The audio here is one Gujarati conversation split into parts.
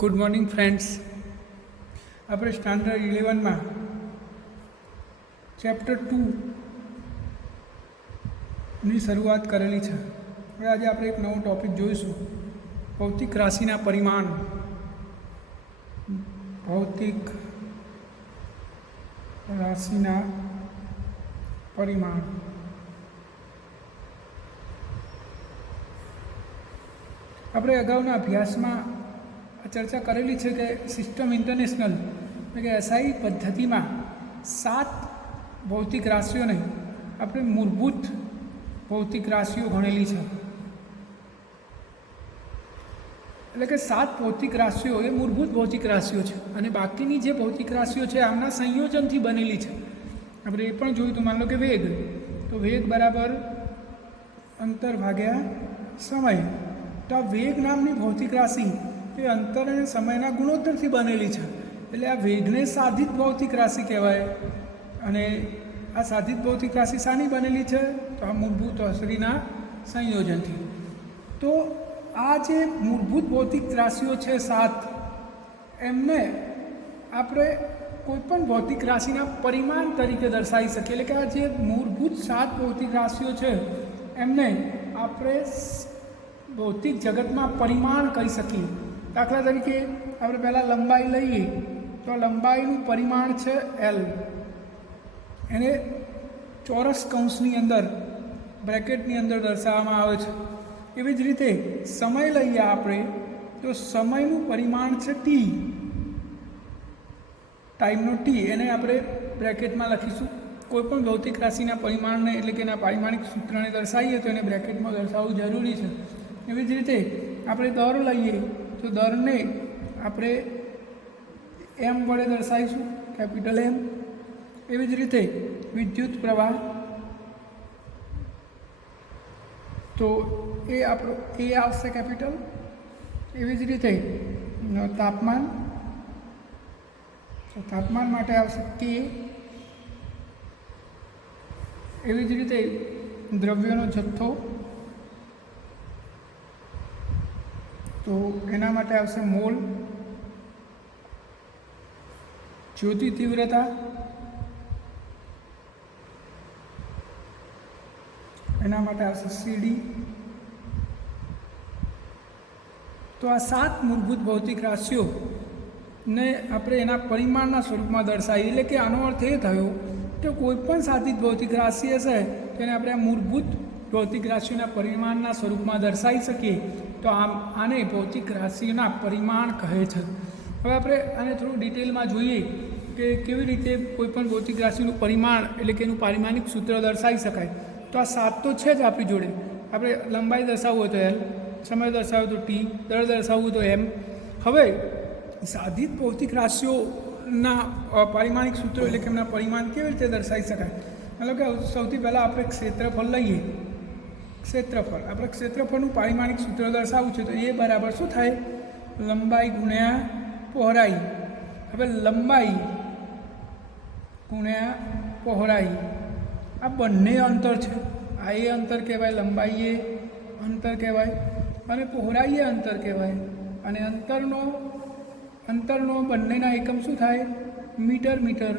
Good morning friends. આપણે સ્ટાન્ડર્ડ 11માં ચેપ્ટર 2ની શરૂઆત કરેલી છે. હવે આજે આપણે એક નવો ટૉપિક જોઈશું, ભૌતિક રાશિના પરિમાણ. ભૌતિક રાશિના પરિમાણ. આપણે અગાઉના અભ્યાસમાં ચર્ચા કરેલી છે કે સિસ્ટમ ઇન્ટરનેશનલ એટલે કે એસઆઈ પદ્ધતિમાં 7 ભૌતિક રાશિઓને આપણે મૂળભૂત ભૌતિક રાશિઓ ગણેલી છે. એટલે કે 7 ભૌતિક રાશિઓ એ મૂળભૂત ભૌતિક રાશિઓ છે અને બાકીની જે ભૌતિક રાશિઓ છે આમના સંયોજનથી બનેલી છે. આપણે એ પણ જોયું તો માન લો કે વેગ, તો વેગ બરાબર અંતર ભાગ્યા સમય. તો આ વેગ નામની ભૌતિક રાશિ એ અંતર અને સમયના ગુણોત્તરથી બનેલી છે. એટલે આ વેગને સાધિત ભૌતિક રાશિ કહેવાય. અને આ સાધિત ભૌતિક રાશિ શાની બનેલી છે? તો આ મૂળભૂત રાશિના સંયોજનથી. તો આ જે મૂળભૂત ભૌતિક રાશિઓ છે 7, એમને આપણે કોઈપણ ભૌતિક રાશિના પરિમાણ તરીકે દર્શાવી શકીએ. એટલે કે આ જે મૂળભૂત 7 ભૌતિક રાશિઓ છે એમને આપણે ભૌતિક જગતમાં પરિમાણ કહી શકીએ. દાખલા તરીકે આપણે પહેલાં લંબાઈ લઈએ તો લંબાઈનું પરિમાણ છે L. એને ચોરસ કૌંસની અંદર બ્રેકેટની અંદર દર્શાવવામાં આવે છે. એવી જ રીતે સમય લઈએ આપણે તો સમયનું પરિમાણ છે T. ટાઈમનો T એને આપણે બ્રેકેટમાં લખીશું. કોઈપણ ભૌતિક રાશિના પરિમાણને એટલે કે એના પારિમાણિક સૂત્રને દર્શાવીએ તો એને બ્રેકેટમાં દર્શાવવું જરૂરી છે. એવી જ રીતે આપણે દર લઈએ તો દરને આપણે M વડે દર્શાવીશું, કેપિટલ M. એવી જ રીતે વિદ્યુત પ્રવાહ, તો એ આપણો એ આવશે કેપિટલ. એવી જ રીતે તાપમાન, તો તાપમાન માટે આવશે K. એવી જ રીતે દ્રવ્યનો જથ્થો, તો એના માટે આવશે મોલ. જ્યોતિ તીવ્રતા, એના માટે આવશે CD. તો આ 7 મૂળભૂત ભૌતિક રાશિઓને આપણે એના પરિમાણના સ્વરૂપમાં દર્શાવીએ. એટલે કે આનો અર્થ એ થયો કે કોઈપણ સાધિત ભૌતિક રાશિ હશે તેને આપણે આ મૂળભૂત ભૌતિક રાશિઓના પરિમાણના સ્વરૂપમાં દર્શાવી શકીએ. તો આને ભૌતિક રાશિઓના પરિમાણ કહે છે. હવે આપણે આને થોડું ડિટેલમાં જોઈએ કે કેવી રીતે કોઈપણ ભૌતિક રાશિનું પરિમાણ એટલે કે એનું પારિમાણિક સૂત્ર દર્શાવી શકાય. તો આ 7 તો છે જ આપણી જોડે. આપણે લંબાઈ દર્શાવવું હોય તો L, સમય દર્શાવવું તો T, દર દર્શાવવું તો M. હવે સાધિત ભૌતિક રાશિઓના પારિમાણિક સૂત્રો એટલે કે એમના પરિમાણ કેવી રીતે દર્શાવી શકાય? મતલબ કે સૌથી પહેલાં આપણે ક્ષેત્રફળ લઈએ. ક્ષેત્રફળ, આપણે ક્ષેત્રફળનું પારિમાણિક સૂત્ર દર્શાવવું છે તો એ બરાબર શું થાય? લંબાઈ ગુણ્યા પહોળાઈ. હવે લંબાઈ ગુણ્યા પહોળાઈ આ બંને અંતર છે. આ એ અંતર કહેવાય, લંબાઈ એ અંતર કહેવાય અને પહોળાઈ એ અંતર કહેવાય. અને અંતરનો બંનેના એકમ શું થાય? મીટર.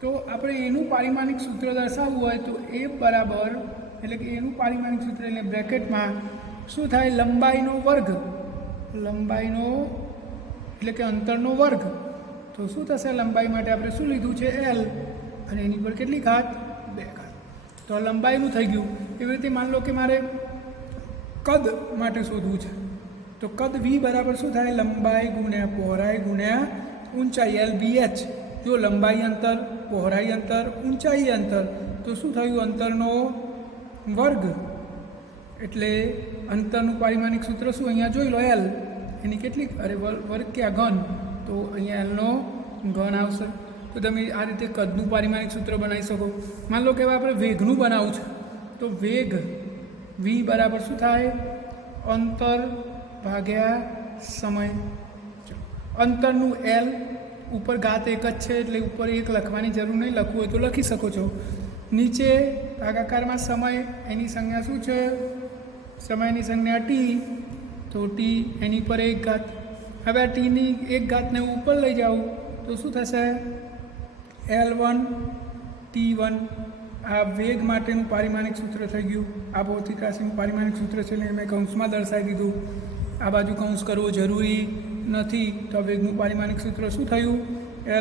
તો આપણે એનું પારિમાણિક સૂત્ર દર્શાવવું હોય તો એ બરાબર એટલે કે એનું પારિમાણિક સૂત્ર એટલે બ્રેકેટમાં શું થાય? લંબાઈનો વર્ગ. લંબાઈનો એટલે કે અંતરનો વર્ગ. તો શું થશે? લંબાઈ માટે આપણે શું લીધું છે? L. અને એની પર કેટલી ઘાત? 2 ઘાત. તો લંબાઈનું થઈ ગયું. એવી રીતે માન લો કે મારે કદ માટે શોધવું છે તો કદ V બરાબર શું થાય? લંબાઈ ગુણ્યા પહોળાઈ ગુણ્યા ઊંચાઈ, LBH. જો લંબાઈ અંતર, પહોળાઈ અંતર, ઊંચાઈ અંતર, તો શું થયું? અંતરનો વર્ગ. એટલે અંતરનું પારિમાણિક સૂત્ર શું? અહીંયા જોઈ લો L. એની કેટલી વર્ગ કે ઘન, તો અહીંયા Lનો ઘન આવશે. તો તમે આ રીતે કદનું પારિમાણિક સૂત્ર બનાવી શકો. માન લો કે હવે આપણે વેગનું બનાવવું છે તો વેગ V બરાબર શું થાય? અંતર ભાગ્યા સમય. અંતરનું L, ઉપર ઘાત 1 જ છે એટલે ઉપર 1 લખવાની જરૂર નહીં, લખવું હોય તો લખી શકો છો. નીચે ભાગાકારમાં સમય, એની સંજ્ઞા શું છે? સમયની સંજ્ઞા T, તો T એની પર 1 ઘાત. હવે આ ટીની એક ઘાતને ઉપર લઈ જાઉં તો શું થશે L1 T1 આ વેગ માટેનું પારિમાણિક સૂત્ર થઈ ગયું. આ ભૌતિક રાશિનું પારિમાણિક સૂત્ર છે એટલે મેં કૌંસમાં દર્શાવી દીધું. આ બાજુ કૌંસ કરવો જરૂરી નથી. તો વેગનું પારિમાણિક સૂત્ર શું થયું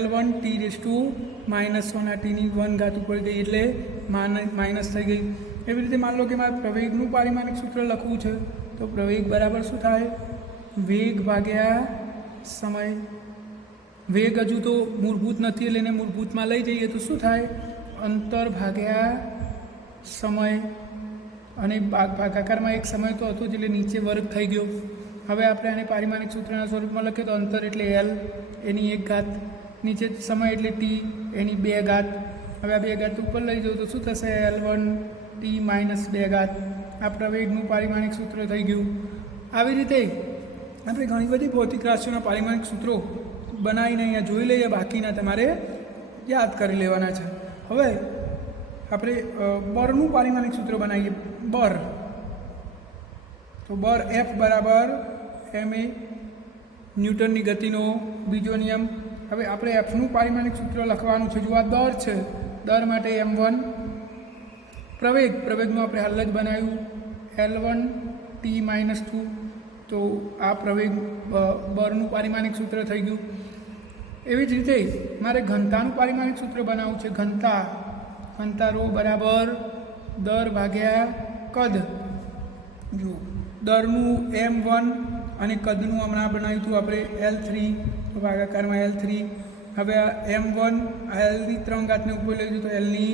L1 T⁻⁻1 આ ટીની 1 ઘાત ઉપર ગઈ એટલે માઇનસ થઈ ગઈ. એવી રીતે માન લો કે મારે પ્રવેગનું પારિમાણિક સૂત્ર લખવું છે તો પ્રવેગ બરાબર શું થાય વેગ ભાગ્યા સમય. વેગ હજુ તો મૂળભૂત નથી એટલે એને મૂળભૂતમાં લઈ જઈએ તો શું થાય અંતર ભાગ્યા સમય. અને ભાગાકારમાં એક સમય તો હતો જ એટલે નીચે વર્ગ થઈ ગયો. હવે આપણે આને પારિમાણિક સૂત્રના સ્વરૂપમાં લખીએ તો અંતર એટલે L એની 1 ઘાત, નીચે સમય એટલે T એની 2 ઘાત. હવે આ 2 ઘાત ઉપર લઈ જાઉં તો શું થશે L1 T−2 ઘાત. આ પ્રવેગનું પારિમાણિક સૂત્ર થઈ ગયું. આવી રીતે આપણે ઘણી બધી ભૌતિક રાશિઓના પારિમાણિક સૂત્રો બનાવીને અહીંયા જોઈ લઈએ, બાકીના તમારે યાદ કરી લેવાના છે. હવે આપણે બળનું પારિમાણિક સૂત્ર બનાવીએ. બળ તો બળ F બરાબર ma ન્યૂટનની ગતિનો બીજો નિયમ. હવે આપણે Fનું પારિમાણિક સૂત્ર લખવાનું છે. જો આ દર છે, દર માટે m1. પ્રવેગનું આપણે હાલ જ બનાવ્યું L1 T−2. તો આ પ્રવેગ બળનું પારિમાણિક સૂત્ર થઈ ગયું. એવી જ રીતે મારે ઘનતાનું પારિમાણિક સૂત્ર બનાવવું છે. ઘનતા ρ બરાબર દર ભાગ્યા કદ. જો દરનું m1 અને કદનું હમણાં બનાવ્યું હતું આપણે L3, તો ભાગાકારમાં L3. હવે આ m1 આ Lની 3 ઘાતને ઉપર લઈ જઈએ તો Lની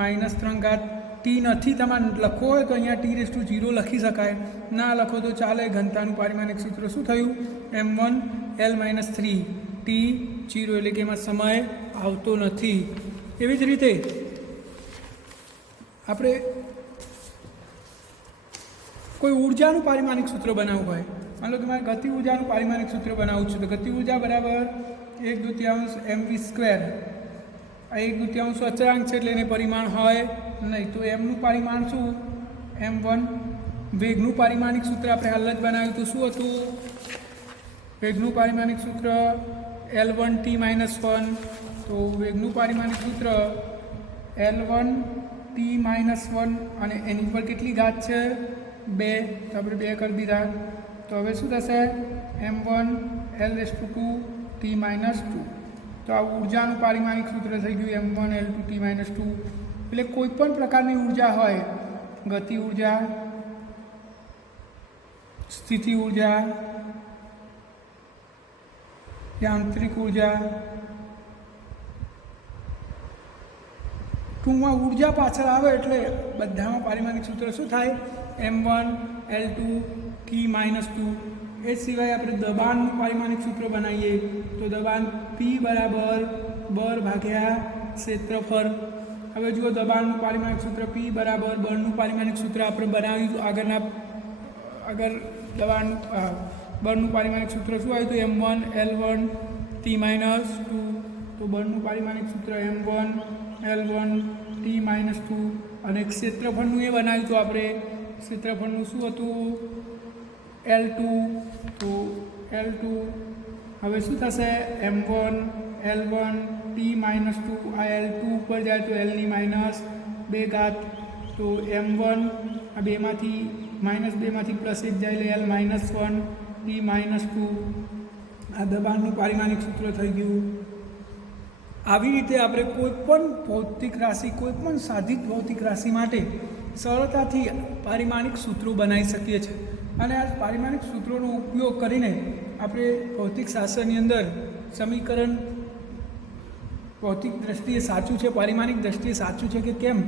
-3 ઘાત. ટી નથી તમારે લખવો હોય તો અહીંયા T⁻0 લખી શકાય, ના લખો તો ચાલે. ઘનતાનું પારિમાણિક સૂત્ર શું થયું m1 L−3 T0 એટલે કે એમાં સમય આવતો નથી. એવી જ રીતે આપણે કોઈ ઉર્જાનું પારિમાણિક સૂત્ર બનાવવું હોય, માન લો કે મારે ગતિ ઉર્જાનું પારિમાણિક સૂત્ર બનાવવું છે તો ગતિ ઉર્જા બરાબર 1/2 mv². આ 1/2 અચળાંક છે એટલે એને પરિમાણ હોય નહીં. તો એમનું પરિમાણ શું m1. વેગનું પારિમાણિક સૂત્ર આપણે હાલ જ બનાવ્યું તો શું હતું વેગનું પારિમાણિક સૂત્ર L1 T−1. તો વેગનું પારિમાણિક સૂત્ર L1 T−1 અને એની પર કેટલી ઘાત છે 2, તો આપણે 2 કરી દીધા. તો હવે શું થશે m1 L2 T−2. તો આ ઉર્જાનું પારિમાણિક સૂત્ર થઈ ગયું m1 L2 T−2. એટલે કોઈ પણ પ્રકારની ઉર્જા હોય, ગતિ ઉર્જા, સ્થિતિ ઉર્જા, યાંત્રિક ઉર્જા, ટૂંકમાં ઉર્જા પાછળ આવે એટલે બધામાં પારિમાણિક સૂત્ર શું થાય m1 L2 T−2. એ સિવાય આપણે દબાણનું પારિમાણિક સૂત્ર બનાવીએ તો દબાણ P બરાબર બળ ભાગ્યા ક્ષેત્રફળ. હવે જુઓ દબાણનું પારિમાણિક સૂત્ર P બરાબર બળનું પારિમાણિક સૂત્ર આપણે બનાવ્યું આગળ બળનું પારિમાણિક સૂત્ર શું આવ્યું હતું m1 L1 T−2. તો બળનું પારિમાણિક સૂત્ર m1 L1 T−2 અને ક્ષેત્રફળનું એ બનાવ્યું હતું આપણે. ક્ષેત્રફળનું શું હતું L2. તો L2 હવે શું થશે m1 L1 T−2. આ L2 ઉપર જાય તો Lની -2 ઘાત. તો m1 આ 2માંથી -2માંથી +1 જાય એટલે L−1 T−2. આ દબાણનું પારિમાણિક સૂત્ર થઈ ગયું. આવી રીતે આપણે કોઈપણ ભૌતિક રાશિ, કોઈપણ સાધિત ભૌતિક રાશિ માટે સરળતાથી પારિમાણિક સૂત્રો બનાવી શકીએ છીએ. અને આ પારિમાણિક સૂત્રોનો ઉપયોગ કરીને આપણે ભૌતિક શાસ્ત્રની અંદર સમીકરણ ભૌતિક દ્રષ્ટિએ સાચું છે, પારિમાણિક દ્રષ્ટિએ સાચું છે કે કેમ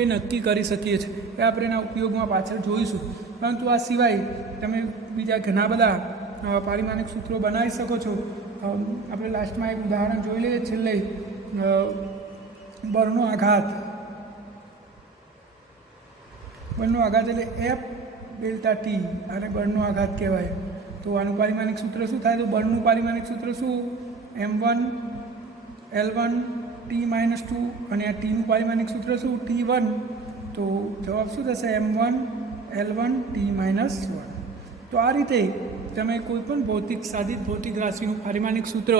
એ નક્કી કરી શકીએ છીએ. એ આપણે એના ઉપયોગમાં પાછળ જોઈશું. પરંતુ આ સિવાય તમે બીજા ઘણા બધા પારિમાણિક સૂત્રો બનાવી શકો છો. આપણે લાસ્ટમાં એક ઉદાહરણ જોઈ લઈએ છેલ્લે. બળનો આઘાત એટલે F∆T આને બળનો આઘાત કહેવાય. તો આનું પારિમાણિક સૂત્ર શું થાય તો બળનું પારિમાણિક સૂત્ર શું m1 L1 T−2 અને આ Tનું પારિમાણિક સૂત્ર શું T1. તો જવાબ શું થશે m1 L1 T−1. તો આ રીતે તમે કોઈ પણ ભૌતિક સાધિત ભૌતિક રાશિનું પારિમાણિક સૂત્ર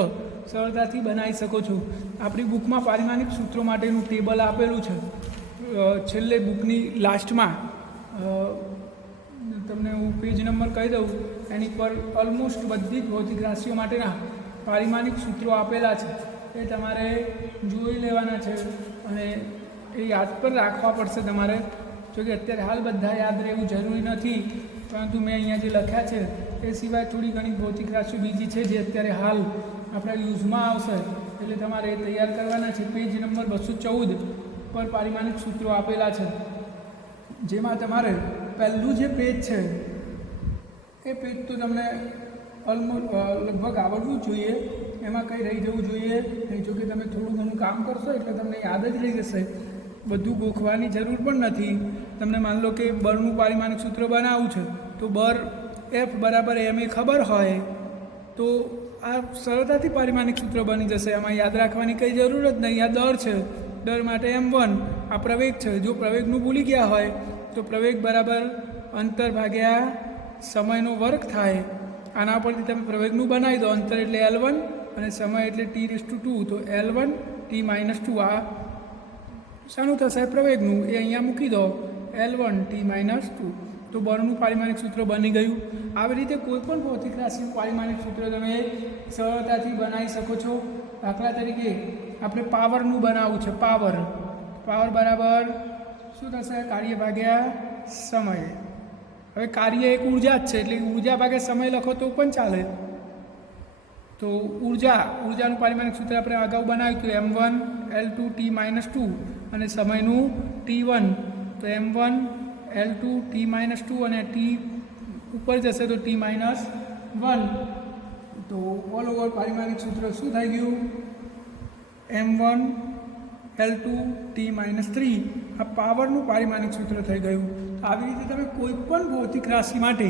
સરળતાથી બનાવી શકો છો. આપણી બુકમાં પારિમાણિક સૂત્રો માટેનું ટેબલ આપેલું છે. છેલ્લે બુકની લાસ્ટમાં તમને હું પેજ નંબર કહી દઉં, એની પર ઓલમોસ્ટ બધી જ ભૌતિક રાશિઓ માટેના પારિમાણિક સૂત્રો આપેલા છે. એ તમારે જોઈ લેવાના છે અને એ યાદ પર રાખવા પડશે તમારે. જોકે અત્યારે હાલ બધા યાદ રહેવું જરૂરી નથી, પરંતુ મેં અહીંયા જે લખ્યા છે એ સિવાય થોડી ઘણી ભૌતિક રાશિઓ બીજી છે જે અત્યારે હાલ આપણા યુઝમાં આવશે, એટલે તમારે એ તૈયાર કરવાના છે. પેજ નંબર 214 પર પારિમાણિક સૂત્રો આપેલા છે, જેમાં તમારે પહેલું જે પેજ છે એ પેજ તો તમને ઓલમોસ્ટ લગભગ આવડવું જ જોઈએ, એમાં કંઈ રહી જવું જોઈએ નહીં. જો કે તમે થોડું ઘણું કામ કરશો એટલે તમને યાદ જ રહી જશે, બધું ગોખવાની જરૂર પણ નથી. તમને માન લો કે બળનું પારિમાણિક સૂત્ર બનાવવું છે, તો બળ F બરાબર ma ખબર હોય તો આ સરળતાથી પારિમાણિક સૂત્ર બની જશે. આમાં યાદ રાખવાની કંઈ જરૂર જ નહીં. આ દર છે, દર માટે m1 આ પ્રવેગ છે. જો પ્રવેગનું ભૂલી ગયા હોય તો પ્રવેગ બરાબર અંતર ભાગ્યા સમયનો વર્ગ થાય. આના પરથી તમે પ્રવેગનું બનાવી દો. અંતર એટલે L1 અને સમય એટલે t⁻², તો L1 t−2 આ શાનું થશે? પ્રવેગનું. એ અહીંયા મૂકી દો, L1 t−2, તો બળનું પારિમાણિક સૂત્ર બની ગયું. આવી રીતે કોઈ પણ ભૌતિક રાશિનું પારિમાણિક સૂત્ર તમે સરળતાથી બનાવી શકો છો. દાખલા તરીકે આપણે પાવરનું બનાવવું છે. પાવર બરાબર શું થશે? કાર્ય ભાગ્યા સમય. હવે કાર્ય એક ઉર્જા જ છે, એટલે ઉર્જા ભાગ્યા સમય લખો તો પણ ચાલે. તો ઉર્જાનું પારિમાણિક સૂત્ર આપણે અગાઉ બનાવ્યું હતું, m1 L2 t−2 અને સમયનું t1, તો m1 L2 t−2 અને t ઉપર જશે તો t−1. તો ઓલ ઓવર પારિમાણિક સૂત્ર શું થઈ ગયું? m1 L2 t−3. આ પાવરનું પારિમાણિક સૂત્ર થઈ ગયું. આવી રીતે તમે કોઈ પણ ભૌતિક રાશિ માટે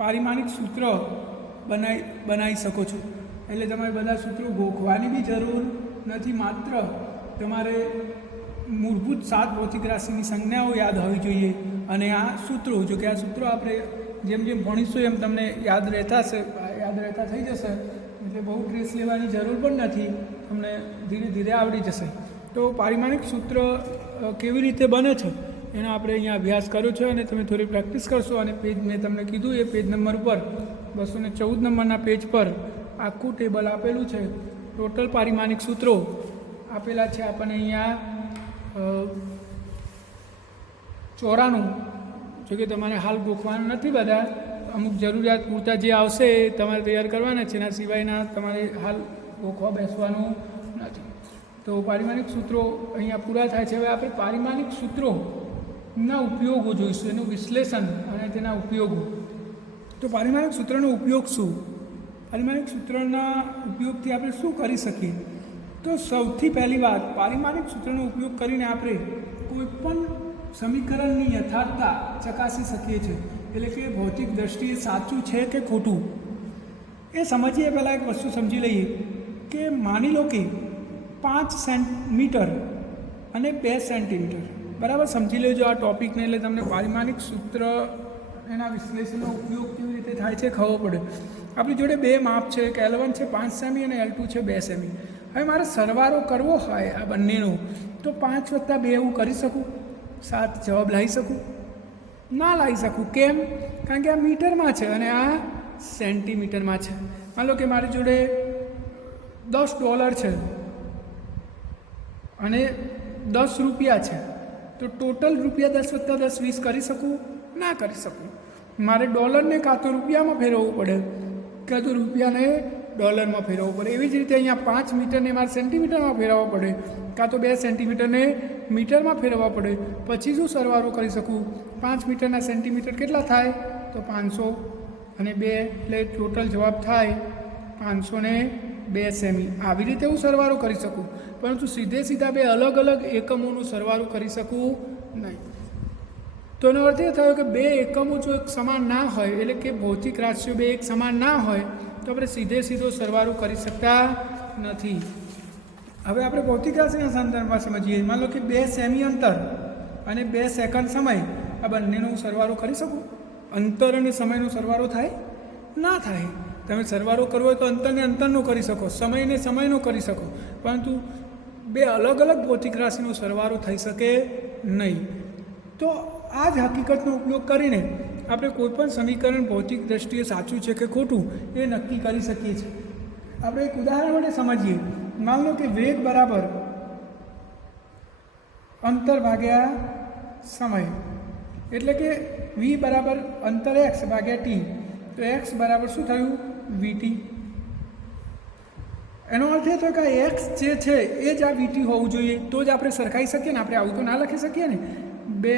પારિમાણિક સૂત્ર બનાવી શકો છો. એટલે તમારે બધા સૂત્રો ગોખવાની બી જરૂર નથી. માત્ર તમારે મૂળભૂત 7 ભૌતિક રાશિની સંજ્ઞાઓ યાદ હોવી જોઈએ. અને આ સૂત્રો, જો કે આ સૂત્રો આપણે જેમ જેમ ભણીશું એમ તમને યાદ રહેતા થઈ જશે, એટલે બહુ ટ્રેસ લેવાની જરૂર પણ નથી, તમને ધીરે ધીરે આવડી જશે. તો પારિમાણિક સૂત્ર કેવી રીતે બને છે એનો આપણે અહીંયા અભ્યાસ કર્યો છે, અને તમે થોડી પ્રેક્ટિસ કરશો. અને પેજ મેં તમને કીધું એ પેજ નંબર પર 214 નંબરના પેજ પર આખું ટેબલ આપેલું છે. ટોટલ પારિમાણિક સૂત્રો આપેલા છે આપણને અહીંયા 94. જો કે તમારે હાલ ગોખવાના નથી બધા, અમુક જરૂરિયાત પૂરતા જે આવશે એ તમારે તૈયાર કરવાના છે. એના સિવાયના તમારે હાલ ગોખવા બેસવાનું નથી. તો પારિમાણિક સૂત્રો અહીંયા પૂરા થાય છે. હવે આપણે પારિમાણિક સૂત્રોના ઉપયોગો જોઈશું, એનું વિશ્લેષણ અને તેના ઉપયોગો. તો પારિમાણિક સૂત્રનો ઉપયોગ શું? પારિમાણિક સૂત્રના ઉપયોગથી આપણે શું કરી શકીએ? તો સૌથી પહેલી વાત, પારિમાણિક સૂત્રનો ઉપયોગ કરીને આપણે કોઈ પણ સમીકરણની યથાર્થતા ચકાસી શકીએ છીએ. એટલે કે ભૌતિક દ્રષ્ટિએ સાચું છે કે ખોટું એ સમજીએ પહેલાં એક વસ્તુ સમજી લઈએ કે માની લો કે 5 સેન્ટીમીટર અને 2 સેન્ટીમીટર, બરાબર? સમજી લેજો આ ટૉપિકને, એટલે તમને પારિમાણિક સૂત્ર એના વિશ્લેષણનો ઉપયોગ કેવી રીતે થાય છે ખબર પડે. આપણી જોડે 2 માપ છે, એક L1 છે 5 સેમી અને L2 છે 2 સેમી. હવે મારે સરવાળો કરવો હોય આ બંનેનો, તો 5 + 2 એવું કરી શકું? 7 જવાબ લાવી શકું? ના લાવી શકું. કેમ? કારણ કે આ મીટરમાં છે અને આ સેન્ટીમીટરમાં છે. માન લો કે મારી જોડે $10 છે અને ₹10 છે, તો ટોટલ રૂપિયા 10 + 10 20 કરી શકું? ના કરી શકું. મારે ડોલરને કાં તો રૂપિયામાં ફેરવવું પડે, કાં તો રૂપિયાને ડોલરમાં ફેરવવું પડે. એવી જ રીતે અહીંયા 5 મીટરને મારે સેન્ટીમીટરમાં ફેરવવા પડે, કાં તો 2 સેન્ટીમીટરને મીટરમાં ફેરવવા પડે. પછી શું સરવાળો કરી શકું? 5 મીટરના સેન્ટીમીટર કેટલા થાય? તો 500 અને 2 એટલે ટોટલ જવાબ થાય 502 સેમી. આવી રીતે હું સરવાળો કરી શકું, પરંતુ સીધા 2 અલગ અલગ એકમોનો સરવાળો કરી શકું નહીં. તો એનો અર્થ એ થયો કે 2 એકમો જો એક સમાન ના હોય, એટલે કે ભૌતિક રાશિઓ 2 એક સમાન ના હોય, તો આપણે સીધો સરવાળો કરી શકતા નથી. હવે આપણે ભૌતિક રાશિના સંદર્ભમાં સમજીએ. માન લો કે 2 સેમી અંતર અને 2 સેકન્ડ સમય, આ બંનેનો સરવાળો કરી શકું? અંતર અને સમયનો સરવાળો થાય? ના થાય. તમે સરવાળો કરવો હોય તો અંતરને અંતરનો કરી શકો, સમયને સમયનો કરી શકો, પરંતુ બે અલગ અલગ ભૌતિક રાશિનો સરવાળો થઈ શકે નહીં. તો આ જ હકીકતનો ઉપયોગ કરીને આપણે કોઈપણ સમીકરણ ભૌતિક દ્રષ્ટિએ સાચું છે કે ખોટું એ નક્કી કરી શકીએ છીએ. આપણે એક ઉદાહરણ માટે સમજીએ. માન લો કે વેગ બરાબર અંતર ભાગ્યા સમય, એટલે કે v બરાબર અંતર x ભાગ્યા t, તો x બરાબર શું થયું? vt. એનો અર્થ એ થયો કે x જે છે એ જ આ vt હોવું જોઈએ, તો જ આપણે સરખાઈ શકીએ ને. આપણે આવું તો ના લખી શકીએ ને. 2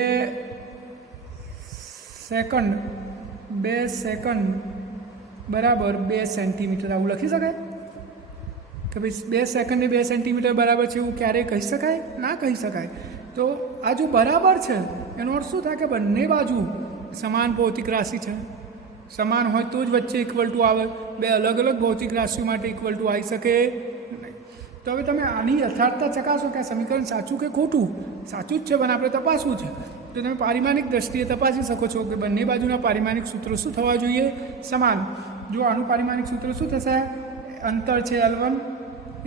સેકન્ડ બરાબર 2 સેન્ટીમીટર આવું લખી શકાય કે ભાઈ 2 સેકન્ડ ને 2 સેન્ટીમીટર બરાબર છે એવું ક્યારેય કહી શકાય? ના કહી શકાય. તો આ જો બરાબર છે એનો અર્થ શું થાય કે બંને બાજુ સમાન ભૌતિક રાશિ છે. સમાન હોય તો જ વચ્ચે ઇક્વલ ટુ આવે. બે અલગ અલગ ભૌતિક રાશિઓ માટે ઇક્વલ ટુ આવી શકે નહીં. તો હવે તમે આની યથાર્થતા ચકાસો કે આ સમીકરણ સાચું કે ખોટું. સાચું જ છે પણ આપણે તપાસવું છે. તો તમે પારિમાણિક દ્રષ્ટિએ તપાસી શકો છો કે બંને બાજુના પારિમાણિક સૂત્રો શું થવા જોઈએ? સમાન. જો આનું પારિમાણિક સૂત્ર શું થશે? અંતર છે L1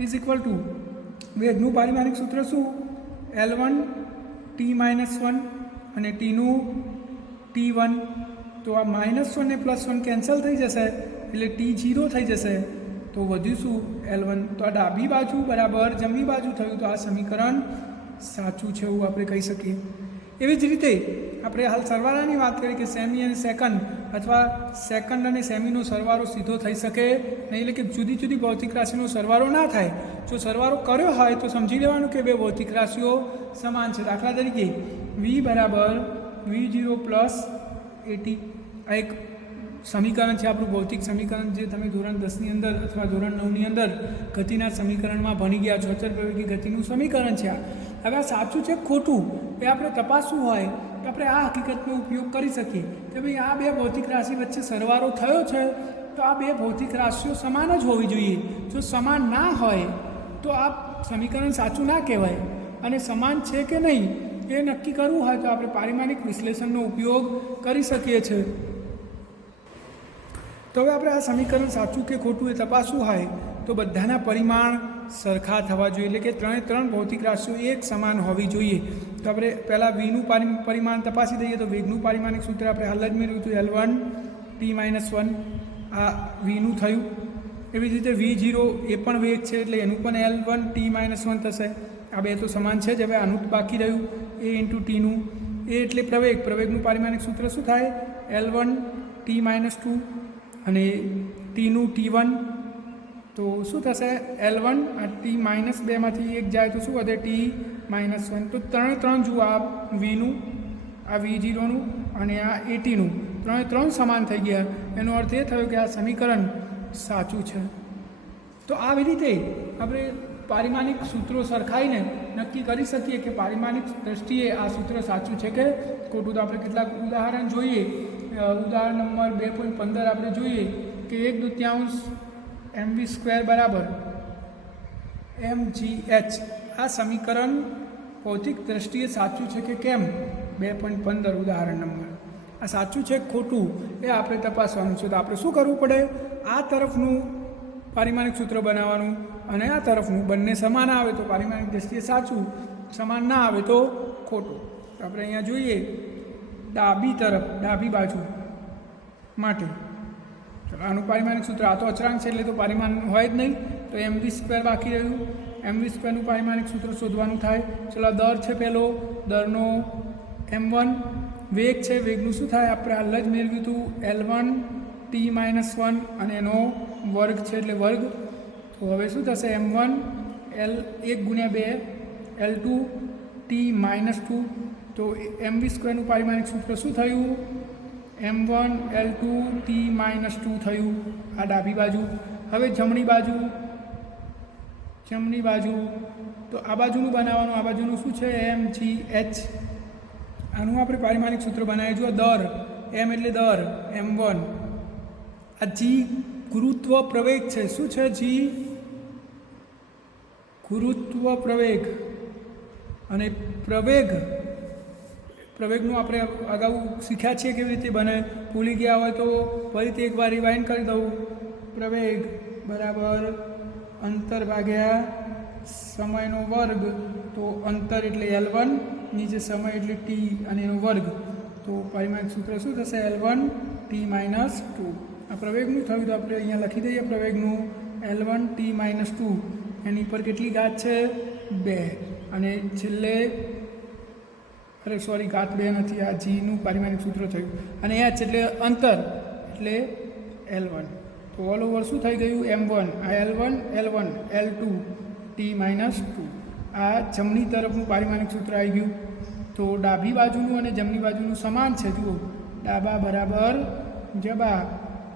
ઇઝ ઇક્વલ ટુ વેગનું પારિમાણિક સૂત્ર શું? L1 t-1 અને tનું t1. તો આ -1 ને +1 કેન્સલ થઈ જશે એટલે t0 થઈ જશે. તો વધ્યું શું? L1. તો આ ડાબી બાજુ બરાબર જમણી બાજુ થયું. તો આ સમીકરણ સાચું છે એવું આપણે કહી શકીએ. એવી જ રીતે આપણે હાલ સરવાળાની વાત કરી કે સેમી અને સેકન્ડ અથવા સેકન્ડ અને સેમીનો સરવાળો સીધો થઈ શકે નહીં. એટલે કે જુદી જુદી ભૌતિક રાશિનો સરવાળો ના થાય. જો સરવાળો કર્યો હોય તો સમજી લેવાનું કે બે ભૌતિક રાશિઓ સમાન છે. દાખલા તરીકે v બરાબર v0 + at. આ એક સમીકરણ છે આપણું ભૌતિક સમીકરણ, જે તમે ધોરણ 10ની અંદર અથવા ધોરણ 9ની અંદર ગતિના સમીકરણમાં ભણી ગયા છો. અચળ પ્રવેગી ગતિનું સમીકરણ છે આ. હવે આ સાચું છે ખોટું એ આપણે તપાસવું હોય તો આપણે આ હકીકતનો ઉપયોગ કરી શકીએ કે ભાઈ આ બે ભૌતિક રાશિ વચ્ચે સરવાળો થયો છે તો આ બે ભૌતિક રાશિઓ સમાન જ હોવી જોઈએ. જો સમાન ના હોય તો આ સમીકરણ સાચું ના કહેવાય. અને સમાન છે કે નહીં એ નક્કી કરવું હોય તો આપણે પારિમાણિક વિશ્લેષણનો ઉપયોગ કરી શકીએ છીએ. તો હવે આપણે આ સમીકરણ સાચું કે ખોટું એ તપાસવું હોય તો બધાના પરિમાણ સરખા થવા જોઈએ. એટલે કે ત્રણ ભૌતિક રાશિઓ એક સમાન હોવી જોઈએ. તો આપણે પહેલાં vનું પરિમાણ તપાસી દઈએ. તો વેગનું પારિમાણિક સૂત્ર આપણે હાલ જ મેળવ્યું હતું L1 t-1. આ vનું થયું. એવી જ રીતે v0 એ પણ વેગ છે એટલે એનું પણ L1 t-1 થશે. આ બે તો સમાન છે જ. હવે આનું બાકી રહ્યું a × tનું. એ એટલે પ્રવેગનું પારિમાણિક સૂત્ર શું થાય? L1 t-2 અને tનું t1. તો શું થશે? L1 t-2 માંથી એક જાય તો શું વધે? t-1. તો ત્રણ જુઓ, આ vનું, આ v0નું અને આ atનું ત્રણ સમાન થઈ ગયા. એનો અર્થ એ થયો કે આ સમીકરણ સાચું છે. તો આવી રીતે આપણે પારિમાણિક સૂત્રો સરખાઈને નક્કી કરી શકીએ કે પારિમાણિક દ્રષ્ટિએ આ સૂત્ર સાચું છે કે ખોટું. તો આપણે કેટલાક ઉદાહરણ જોઈએ. ઉદાહરણ નંબર 2.15 આપણે જોઈએ કે 1/2 mv² બરાબર mgh. આ સમીકરણ ભૌતિક દ્રષ્ટિએ સાચું છે કે કેમ? 2.15 ઉદાહરણ નંબર. આ સાચું છે કે ખોટું એ આપણે તપાસવાનું છે. તો આપણે શું કરવું પડે? આ તરફનું પારિમાણિક સૂત્ર બનાવવાનું અને આ તરફનું. બંને સમાન આવે તો પારિમાણિક દ્રષ્ટિએ સાચું, સમાન ના આવે તો ખોટું. તો આપણે અહીંયા જોઈએ ડાબી બાજુ માટે આનું પારિમાણિક સૂત્ર, આ તો અચળાંક છે એટલે તો પરિમાણ હોય જ નહીં. તો mv² બાકી રહ્યું. mv²નું પારિમાણિક સૂત્ર શોધવાનું થાય. ચલો દર છે પહેલો, દરનો m1. વેગ છે, વેગનું શું થાય? આપણે હાલ જ મેળવ્યું હતું L1 t-1 અને એનો વર્ગ છે એટલે વર્ગ. તો હવે શું થશે? m1 L1 × 2 L2 t-2. તો mv²નું પારિમાણિક સૂત્ર શું થયું? m1 L2 t-2 થયું. આ ડાબી બાજુ. હવે જમણી બાજુ તો આ બાજુનું બનાવવાનું. આ બાજુનું શું છે? mgh. આનું આપણે પારિમાણિક સૂત્ર બનાવીએ. જુઓ દર, m એટલે દર, m1. આ g ગુરુત્વ પ્રવેગ છે. શું છે? g ગુરુત્વ પ્રવેગ. અને પ્રવેગનું આપણે અગાઉ શીખ્યા છીએ કેવી રીતે બને. ભૂલી ગયા હોય તો ફરીથી એકવાર રિવાઇન્ડ કરી દઉં. પ્રવેગ બરાબર અંતર ભાગ્યા સમયનો વર્ગ. તો અંતર એટલે L1, નીચે સમય એટલે t અને એનો વર્ગ. તો પરિમાણિક સૂત્ર શું થશે? L1 t - 2. આ પ્રવેગનું થયું તો આપણે અહીંયા લખી દઈએ પ્રવેગનું L1 t - 2. એની પર કેટલી ઘાત છે? 2. અને છેલ્લે ઘાત 2 નથી, આ જીનું પારિમાણિક સૂત્ર થયું. અને h એટલે અંતર એટલે L1. તો ઓલ ઓવર શું થઈ ગયું? M1. આ L1 L2 t - 2. આ જમણી તરફનું પારિમાણિક સૂત્ર આવી ગયું. તો ડાબી બાજુનું અને જમણી બાજુનું સમાન છે. જુઓ, ડાબા બરાબર જબા.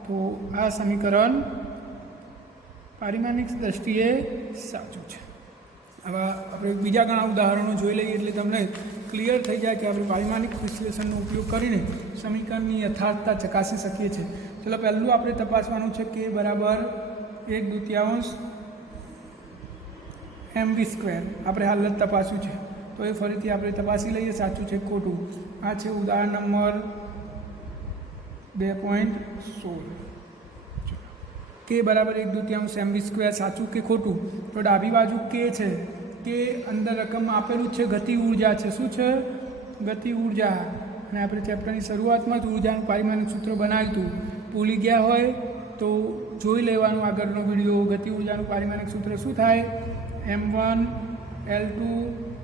તો આ સમીકરણ પારિમાણિક દ્રષ્ટિએ સાચું છે. આવા આપણે બીજા ઘણા ઉદાહરણો જોઈ લઈએ એટલે તમને ક્લિયર થઈ જાય કે આપણે પારિમાણિક વિશ્લેષણનો ઉપયોગ કરીને સમીકરણની યથાર્થતા ચકાસી શકીએ છીએ. ચલો, પહેલું આપણે તપાસવાનું છે કે બરાબર 1/2 mv². આપણે હાલ જ તપાસ્યું છે તો એ ફરીથી આપણે તપાસી લઈએ સાચું છે ખોટું. આ છે ઉદાહરણ નંબર 2.16. કે બરાબર 1/2 mv² સાચું કે ખોટું? તો ડાબી બાજુ કે છે, કે અંદર રકમ આપેલું છે ગતિ ઉર્જા છે. શું છે? ગતિ ઉર્જા. અને આપણે ચેપ્ટરની શરૂઆતમાં જ ઉર્જાનું પારિમાણિક સૂત્ર બનાવ્યું હતું. ભૂલી ગયા હોય તો જોઈ લેવાનું આગળનો વિડીયો. ગતિ ઉર્જાનું પારિમાણિક સૂત્ર શું થાય? m1 L2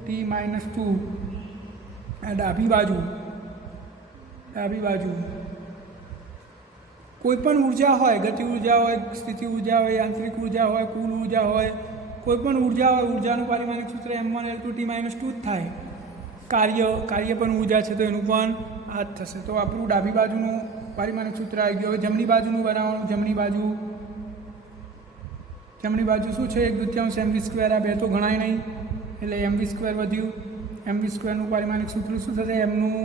t - 2. આ ડાબી બાજુ કોઈ પણ ઉર્જા હોય, ગતિ ઉર્જા હોય, સ્થિતિ ઉર્જા હોય, યાંત્રિક ઉર્જા હોય, કુલ ઉર્જા હોય, કોઈ પણ ઉર્જા હોય, ઉર્જાનું પારિમાણિક સૂત્ર m1 L2 t - 2 જ થાય. કાર્ય પણ ઉર્જા છે તો એનું પણ આ જ થશે. તો આપણું ડાબી બાજુનું પારિમાણિક સૂત્ર આવી ગયું. હવે જમણી બાજુનું બનાવવાનું. જમણી બાજુ શું છે? 1/2 mv². આ બે તો ગણાય નહીં એટલે mv² વધ્યું. mv²નું પારિમાણિક સૂત્ર શું થશે? એમનું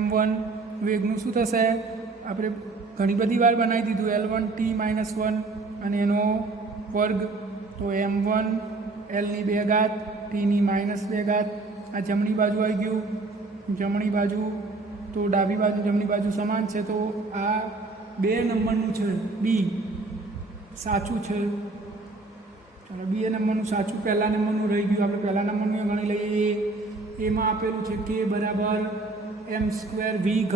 m1. વેગનું શું થશે? આપણે ઘણી બધી વાર બનાવી દીધું. L1 t - 1 અને એનો વર્ગ. તો m1 L ની 2 ઘાત t ની -2 ઘાત. આ જમણી બાજુ આવી ગયું. જમણી બાજુ તો ડાબી બાજુ જમણી બાજુ સમાન છે. તો આ 2 નંબરનું છે બી સાચું છે. ચાલો, 2 નંબરનું સાચું. પહેલા નંબરનું રહી ગયું. આપણે પહેલા નંબરનું ગણી લઈએ. એમાં આપેલું છે કે બરાબર m²v3.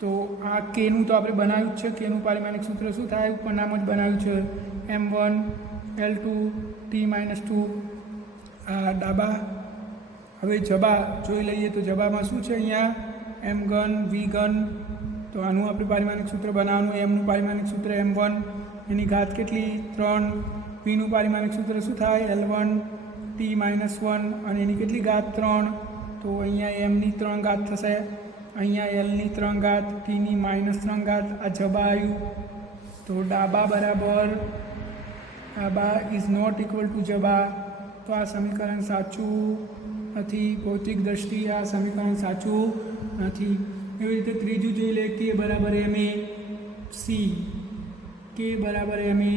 તો આ કેનું તો આપણે બનાવ્યું જ છે. કેનું પારિમાણિક સૂત્ર શું થાય? ઉપર નામ જ બનાવ્યું છે m1 L2 t - 2. આ ડાબા. હવે જબા જોઈ લઈએ તો જબામાં શું છે? અહીંયા m3 v3. તો આનું આપણે પારિમાણિક સૂત્ર બનાવવાનું. એમનું પારિમાણિક સૂત્ર m1, એની ઘાત કેટલી? 3. વીનું પારિમાણિક સૂત્ર શું થાય? L1 t - 1 અને એની કેટલી ઘાત? 3. તો અહીંયા એમની 3 ઘાત થશે. અહીંયા Lની 3 ઘાત, tની -3 ઘાત. આ જબા આવ્યું. તો ડાબા બરાબર ઇઝ નોટ ઇક્વલ ટુ જબા. તો આ સમીકરણ સાચું નથી. ભૌતિક દ્રષ્ટિએ આ સમીકરણ સાચું નથી. એવી રીતે ત્રીજું જોઈ લે. કે બરાબર ma c. કે બરાબર ma.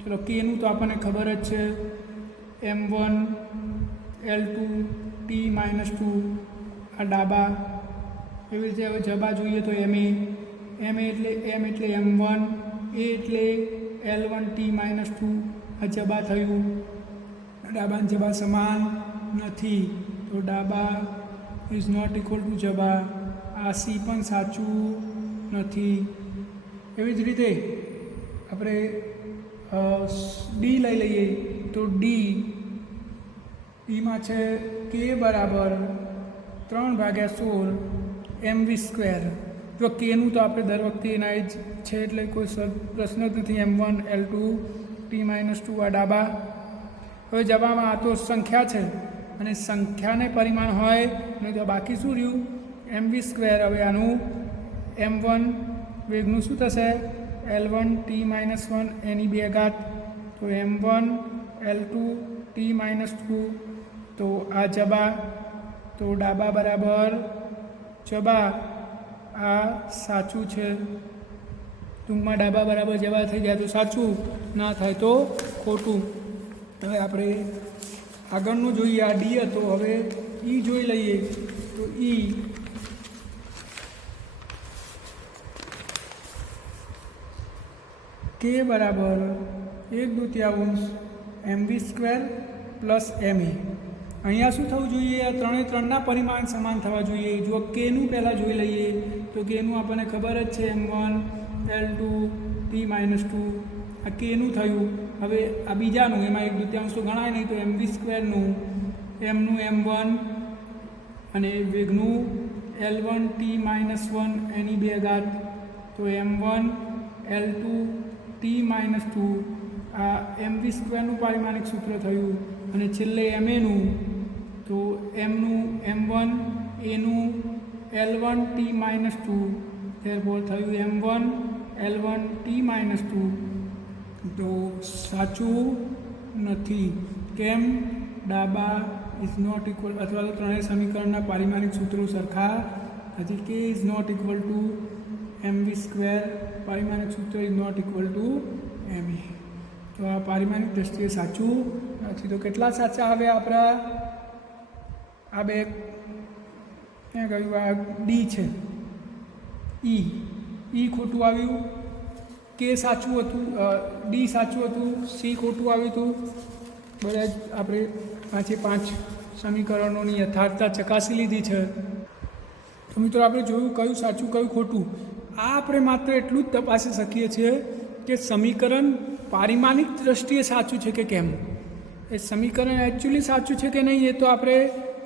ચલો, કેનું તો આપણને ખબર જ છે m1 L2 t - 2. આ ડાબા. એવી રીતે હવે જબા જોઈએ તો ma એટલે m1, a એટલે L1 t - 2. આ જબા થયું. ડાબા અને જબા સમાન નથી. તો ડાબા ઇઝ નોટ ઇક્વલ ટુ જબા. આ સી પણ સાચું નથી. એવી જ રીતે આપણે ડી લઈ લઈએ. તો ડીમાં છે કે બરાબર 3/16 mv². તો કેનું તો આપણે દર વખતે એના જ છે એટલે કોઈ પ્રશ્ન જ નથી. m1 L2 t - 2. આ ડાબા. હવે જવામાં આ તો સંખ્યા છે અને સંખ્યાને પરિમાણ હોય નહીં તો બાકી શું રહ્યું? mv². હવે આનું m1 વેગનું શું થશે? L1 t - 1 એની 2 ઘાત. તો m1 L2 t - 2. તો આ જબા. તો ડાબા બરાબર જબા. આ સાચું છે. ટૂંકમાં ડાબા બરાબર જબા થઈ જાય તો સાચું, ના થાય તો ખોટું. હવે આપણે આગળનું જોઈએ. આ ડી હતો. હવે ઈ જોઈ લઈએ. તો ઈ કે બરાબર 1/2 mv² પ્લસ ma. અહીંયા શું થવું જોઈએ? આ ત્રણે ત્રણના પરિમાણ સમાન થવા જોઈએ. જો કેનું પહેલાં જોઈ લઈએ તો કેનું આપણને ખબર જ છે m1 l2 t-2 આ કેનું થયું. હવે આ બીજાનું એમાં 1/2 તો ગણાય નહીં, તો mv²નું એમનું m1 અને વેગનું l1 t-1 એની 2 ઘાત, તો m1 l2 t-2 આ mv²નું પારિમાણિક સૂત્ર થયું. અને છેલ્લે maનું તો mનું m1 એનું l1 t-2 ત્યારબાદ થયું m1 l1 t-2. તો સાચું નથી. કેમ? ડાબા ઇઝ નોટ ઇક્વલ અથવા તો ત્રણેય સમીકરણના પારિમાણિક સૂત્રો સરખા હજી કે is not equal to mv², પારિમાણિક સૂત્ર is not equal to ma. તો આ પારિમાણિક દ્રષ્ટિએ સાચું નથી. તો કેટલા સાચા આવે આપણા? આ બે ક્યાં ગયું? આ ડી છે, ઈ ખોટું આવ્યું, કે સાચું હતું, ડી સાચું હતું, સી ખોટું આવ્યું હતું. બધા જ આપણે 5 સમીકરણોની યથાર્થતા ચકાસી લીધી છે. તો મિત્રો આપણે જોયું કયું સાચું કયું ખોટું. આ આપણે માત્ર એટલું જ તપાસી શકીએ છીએ કે સમીકરણ પારિમાણિક દ્રષ્ટિએ સાચું છે કે કેમ. એ સમીકરણ એકચ્યુઅલી સાચું છે કે નહીં એ તો આપણે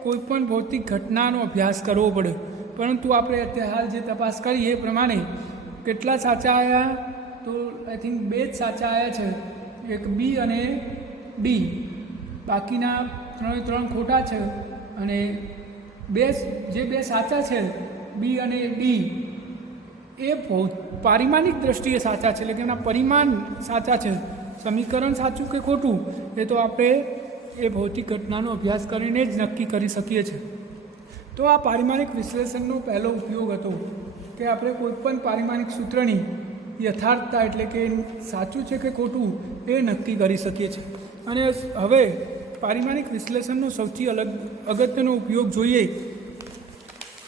કોઈપણ ભૌતિક ઘટનાનો અભ્યાસ કરવો પડે. પરંતુ આપણે અત્યારે હાલ જે તપાસ કરી એ પ્રમાણે કેટલા સાચા આવ્યા? તો આઈ થિંક 2 જ સાચા આવ્યા છે, એક બી અને ડી. બાકીના 3 ખોટા છે. અને જે 2 સાચા છે બી અને ડી એ પારિમાણિક દ્રષ્ટિએ સાચા છે, એટલે કે એના પરિમાણ સાચા છે. સમીકરણ સાચું કે ખોટું એ તો આપણે એ ભૌતિક ઘટનાનો અભ્યાસ કરીને જ નક્કી કરી શકીએ છીએ. તો આ પારિમાણિક વિશ્લેષણનો પહેલો ઉપયોગ હતો કે આપણે કોઈપણ પારિમાણિક સૂત્રની યથાર્થતા એટલે કે સાચું છે કે ખોટું એ નક્કી કરી શકીએ છીએ. અને હવે પારિમાણિક વિશ્લેષણનો સૌથી અગત્યનો ઉપયોગ જોઈએ.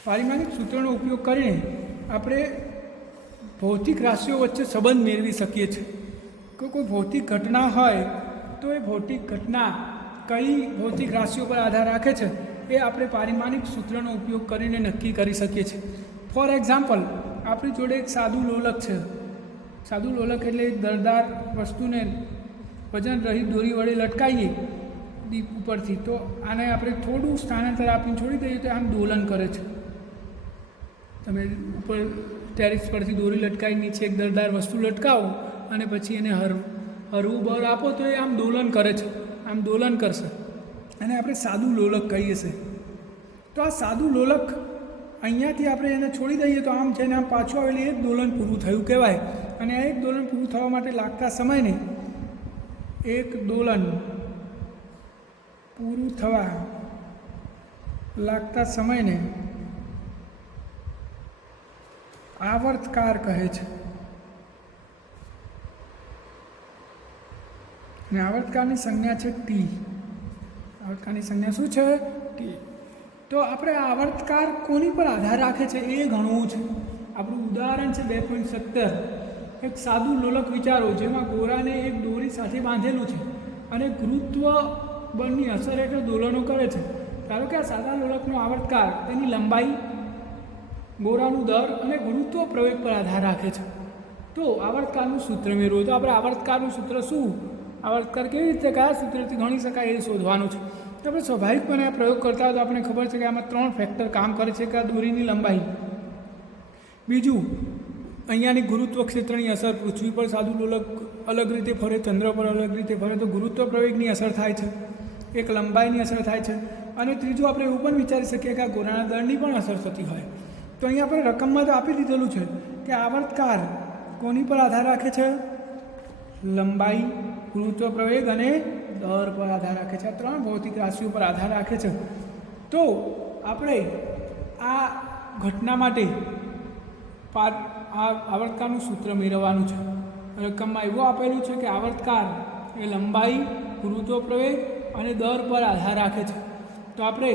પારિમાણિક સૂત્રનો ઉપયોગ કરીને આપણે ભૌતિક રાશિઓ વચ્ચે સંબંધ મેળવી શકીએ છીએ. કોઈ ભૌતિક ઘટના હોય તો એ ભૌતિક ઘટના કઈ ભૌતિક રાશિઓ પર આધાર રાખે છે એ આપણે પારિમાણિક સૂત્રનો ઉપયોગ કરીને નક્કી કરી શકીએ છીએ. ફોર એક્ઝામ્પલ, આપણી જોડે એક સાદું લોલક છે. સાદું લોલક એટલે એક દરદાર વસ્તુને વજન રહિત દોરી વડે લટકાવીએ દીપ ઉપરથી, તો આને આપણે થોડું સ્થાનાંતર આપીને છોડી દઈએ તો આમ દોલન કરે છે. તમે ઉપર ટેરિસ પરથી દોરી લટકાવી નીચે એક દરદાર વસ્તુ લટકાવો અને પછી એને હરવું બળ આપો તો એ આમ દોલન કરે છે, આમ દોલન કરશે. અને આપણે સાદું લોલક કહીએ છીએ. તો આ સાદું લોલક અહીંયાથી આપણે એને છોડી દઈએ તો આમ જઈને આમ પાછું આવેલી એક દોલન પૂરું થયું કહેવાય. અને આ એક દોલન પૂરું થવા માટે લાગતા સમયને એક દોલન પૂરું થવા લાગતા સમયને આવર્તકાળ કહે છે. અને આવર્તકાળની સંજ્ઞા છે ટી. આવર્તકાળની સંજ્ઞા શું છે? ટી. તો આપણે આવર્તકાળ કોની પર આધાર રાખે છે એ ગણવું છે. આપણું ઉદાહરણ છે 2.17. એક સાદું લોલક વિચારો જેમાં ગોરાને એક દોરી સાથે બાંધેલું છે અને ગુરુત્વ બળની અસર હેઠળ દોલનો કરે છે. ધારો કે આ સાદા લોલકનો આવર્તકાળ તેની લંબાઈ, ગોરાનું દર અને ગુરુત્વ પ્રવેગ પર આધાર રાખે છે. તો આવર્તકાળનું સૂત્ર મેળવવું. તો આપણે આવર્તકાળનું સૂત્ર શું, આવર્તકાળ કેવી રીતે કયા સૂત્રથી ગણી શકાય એ શોધવાનું છે. તો આપણે સ્વાભાવિકપણે આ પ્રયોગ કરતા હોય તો આપણે ખબર છે કે આમાં 3 ફેક્ટર કામ કરે છે કે આ દોરીની લંબાઈ, બીજું અહીંયાની ગુરુત્વ ક્ષેત્રની અસર, પૃથ્વી પર સાદું લોલક અલગ રીતે ફરે, ચંદ્ર પર અલગ રીતે ફરે તો ગુરુત્વ પ્રવેગની અસર થાય છે, એક લંબાઈની અસર થાય છે. અને ત્રીજું આપણે એવું પણ વિચારી શકીએ કે આ ગોરાના દળની પણ અસર થતી હોય. તો અહીંયા આપણે રકમમાં તો આપી દીધેલું છે કે આવર્તકાળ કોની પર આધાર રાખે છે? લંબાઈ, ગુરુત્વ પ્રવેગ અને દર પર આધાર રાખે છે. આ 3 ભૌતિક રાશિઓ પર આધાર રાખે છે. તો આપણે આ ઘટના માટે આ આવર્તકાળનું સૂત્ર મેળવવાનું છે. રકમમાં એવું આપેલું છે કે આવર્તકાળ એ લંબાઈ, ગુરુત્વ પ્રવેગ અને દર પર આધાર રાખે છે. તો આપણે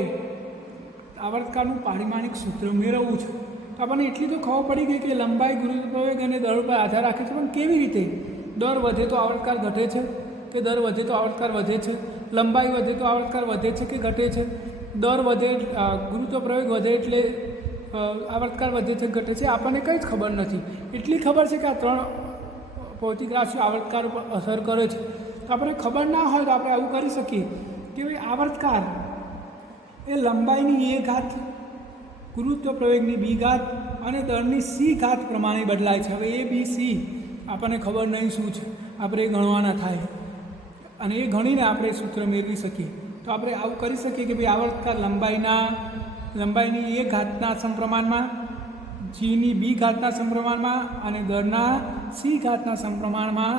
આવર્તકારનું પારિમાણિક સૂત્ર મેળવવું છે. તો આપણને એટલી તો ખબર પડી ગઈ કે લંબાઈ, ગુરુત્વ પ્રવેગ અને દર પર આધાર રાખે છે. પણ કેવી રીતે? દર વધે તો આવર્તકાર ઘટે છે કે દર વધે તો આવર્તકાર વધે છે? લંબાઈ વધે તો આવર્તકાર વધે છે કે ઘટે છે? દર વધે, ગુરુત્વ પ્રવેગ વધે એટલે આવર્તકાર વધે છે ઘટે છે? આપણને કંઈ જ ખબર નથી. એટલી ખબર છે કે આ 3 ભૌતિક રાશિઓ આવર્તકાર ઉપર અસર કરે છે. તો આપણે ખબર ના હોય તો આપણે આવું કરી શકીએ કે ભાઈ આવર્તકાર એ લંબાઈની a ઘાત, ગુરુત્વ પ્રવેગની b ઘાત અને દરની c ઘાત પ્રમાણે બદલાય છે. હવે a b c આપણને ખબર નહીં શું છે, આપણે એ ગણવાના થાય અને એ ગણીને આપણે સૂત્ર મેળવી શકીએ. તો આપણે આવું કરી શકીએ કે ભાઈ આવર્તકાર લંબાઈની a ઘાતના સમપ્રમાણમાં, gની b ઘાતના સમપ્રમાણમાં અને દરના c ઘાતના સમપ્રમાણમાં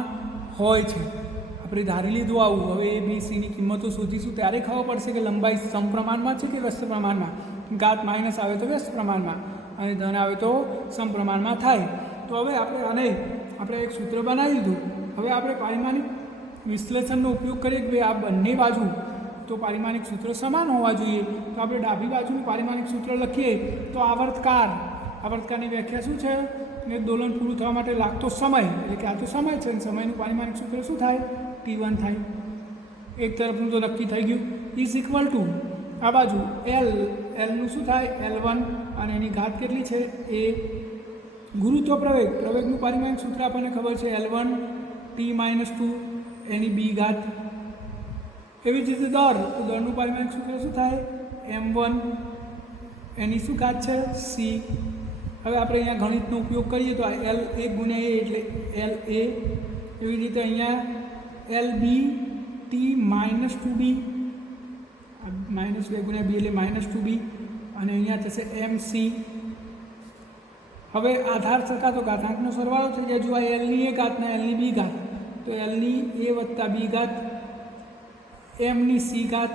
હોય છે. આપણે ધારી લીધું આવું. હવે a b c ની કિંમતો શોધીશું ત્યારે ખબર પડશે કે લંબાઈ સમપ્રમાણમાં છે કે વ્યસ્ત પ્રમાણમાં. ઘાત માઇનસ આવે તો વ્યસ્ત પ્રમાણમાં અને ધન આવે તો સમપ્રમાણમાં થાય. તો હવે આપણે એક સૂત્ર બનાવી દીધું. હવે આપણે પારિમાણિક વિશ્લેષણનો ઉપયોગ કરીએ કે ભાઈ આ બંને બાજુ તો પારિમાણિક સૂત્ર સમાન હોવા જોઈએ. તો આપણે ડાબી બાજુનું પારિમાણિક સૂત્ર લખીએ તો આવર્તકારની વ્યાખ્યા શું છે? એ દોલન પૂરું થવા માટે લાગતો સમય, એટલે કે આ તો સમય છે. સમયનું પારિમાણિક સૂત્ર શું થાય? T1 થાય. એક તરફનું તો નક્કી થઈ ગયું. ઇઝ ઇક્વલ ટુ આ બાજુ એલનું શું થાય? L1 અને એની ઘાત કેટલી છે? a. ગુરુત્વ પ્રવેગનું પારિમાણિક સૂત્ર આપણને ખબર છે L1 T-2 એની b ઘાત. એવી જ રીતે દરનું પારિમાણિક સૂત્ર શું થાય? M1 એની શું ઘાત છે? c. હવે આપણે અહીંયા ગણિતનો ઉપયોગ કરીએ તો આ L1 ગુણ્યા a એટલે LA. એવી રીતે અહીંયા LB T-2b, -2 ગુણ્યા b એટલે -2b અને અહીંયા થશે MC. હવે આધાર સરખા તો ઘાતાંકનો સરવાળો થઈ જાય. જો આ Lની a ઘાત ને Lની b ઘાત, તો Lની a વત્તા b ઘાત, Mની c ઘાત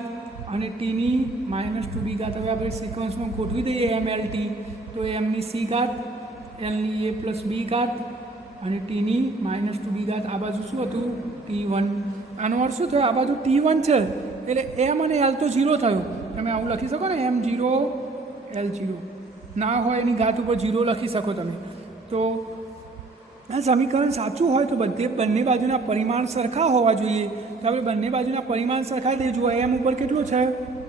અને Tની -2b ઘાત. હવે આપણે સિક્વન્સમાં ગોઠવી દઈએ MLT. તો Mની c ઘાત, Lની a પ્લસ b ઘાત અને Tની -2b ઘાત. આ બાજુ શું હતું? T1. આનો અર્થ શું થયો? આ બાજુ T1 છે એટલે M અને L તો 0 થયો. તમે આવું લખી શકો ને, M0 L0 ના હોય એની ઘાત ઉપર 0 લખી શકો તમે. તો આ સમીકરણ સાચું હોય તો બંને બાજુના પરિમાણ સરખા હોવા જોઈએ. તો આપણે બંને બાજુના પરિમાણ સરખા દઈએ. જુઓ M ઉપર કેટલું છે?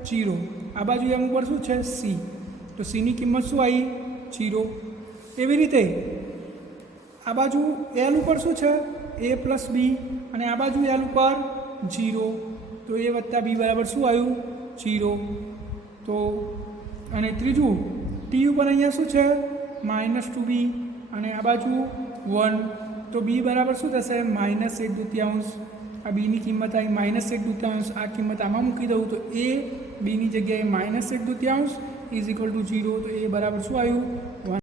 0. આ બાજુ M ઉપર શું છે? C. તો Cની કિંમત શું આવી? 0. એવી રીતે આ બાજુ L ઉપર શું છે? a પ્લસ b અને આ બાજુ L ઉપર 0. તો a વત્તા b બરાબર શું આવ્યું? 0. તો અને ત્રીજું T ઉપર અહીંયા શું છે? -2b અને આ બાજુ 1. તો b બરાબર શું થશે? -1/2. આ બીની કિંમત આવી -1/2. આ કિંમત આમાં મૂકી દઉં તો a બીની જગ્યાએ -1/2 ઇઝ ઇક્વલ ટુ 0. તો એ બરાબર શું આવ્યું? 1.